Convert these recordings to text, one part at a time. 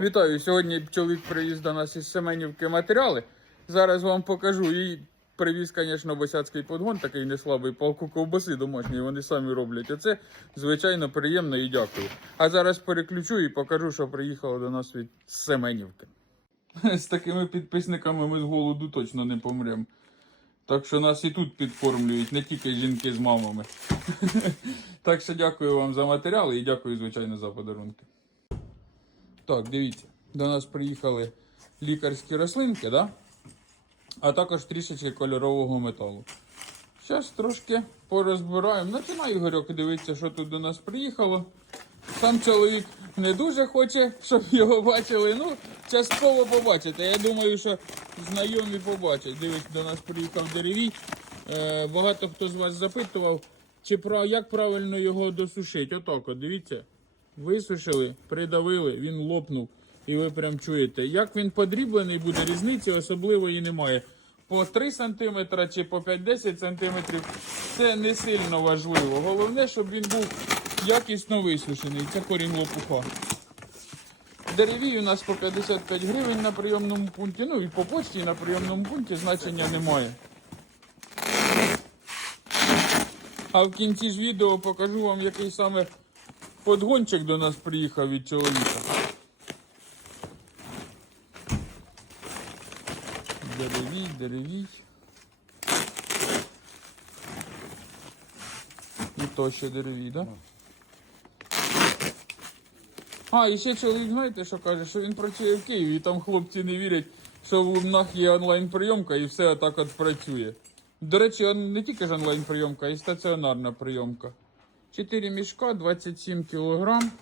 Вітаю! Сьогодні чоловік привіз до нас із Семенівки матеріали. Зараз вам покажу. І привіз, звісно, босяцький подгон, такий неслабий, палку ковбаси домашньої, вони самі роблять. Оце, звичайно, приємно і дякую. А зараз переключу і покажу, що приїхало до нас від Семенівки. З такими підписниками ми з голоду точно не помремо. Так що нас і тут підкормлюють, не тільки жінки з мамами. Так що дякую вам за матеріали і дякую, звичайно, за подарунки. Так, дивіться, до нас приїхали лікарські рослинки, да? а також трішечки кольорового металу. Зараз трошки порозбираємо. Починай Ігорьок дивитися, що тут до нас приїхало. Сам чоловік не дуже хоче, щоб його бачили. Ну, частково побачите. Я думаю, що знайомі побачать. Дивись, до нас приїхав деревій. Е, багато хто з вас запитував, чи як правильно його досушити. Отак, от, дивіться. Висушили, придавили, він лопнув. І ви прям чуєте. Як він подріблений буде, різниці особливої немає. По 3 см чи по 5-10 см це не сильно важливо. Головне, щоб він був якісно висушений. Це корінь лопуха. Деревій у нас по 55 гривень на прийомному пункті. Ну і по почті на прийомному пункті значення немає. А в кінці ж відео покажу вам, який саме подгончик до нас приїхав від чоловіка. Деревій, деревій. І то ще деревій, так? Да? А, і ще чоловік, знаєте, що каже, що він працює в Києві, і там хлопці не вірять, що в Лумнах є онлайн-прийомка і все отак от працює. До речі, не тільки ж онлайн-прийомка, а й стаціонарна прийомка. 4 мішка, 27 кілограм.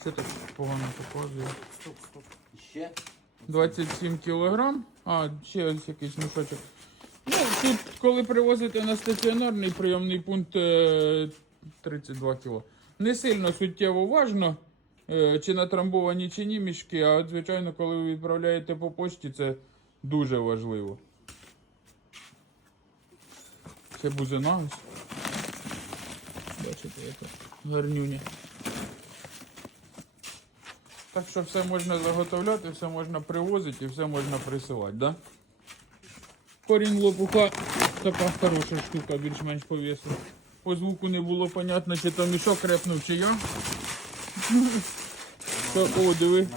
Що так погано показує? Стоп, стоп. Ще? 27 кілограм. А, ще ось якийсь мішочок. Ну, тут, коли привозите на стаціонарний прийомний пункт е, 32 кіло. Не сильно суттєво важно, е, чи натрамбовані, чи ні мішки, а от, звичайно, коли ви відправляєте по почті, це дуже важливо. Це бузина ось. Бачите, яка гарнюня. Так що все можна заготовляти, все можна привозити і все можна присилати, да? Корінь лопуха така хороша штука, більш-менш по весу. По звуку не було понятно, чи то мішок репнув, чи я. Що, о, диви,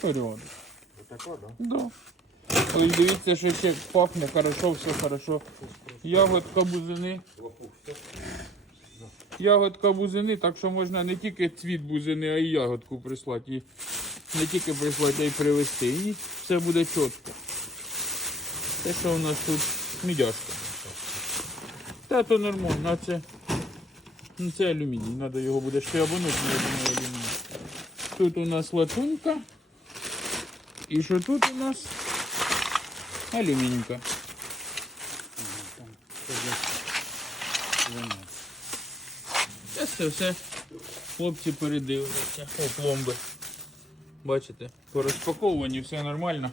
порядок. Отако, да? Да. Ось дивіться, що ще пахне хорошо, все хорошо. Ягодка бузини. Ягодка бузини, так що можна не тільки цвіт бузини, а й ягодку прислати. І не тільки прислати, а й привезти. І все буде чітко. Те, що у нас тут мідяшка. Та то нормально, це, ну, це алюміній. Треба його буде шкрябанути, я думаю, алюміній. Тут у нас латунька. І що тут у нас? Алюмінька. Там це. Це все. Хлопці передивилися. О, пломби. Бачите, порозпаковані, все нормально.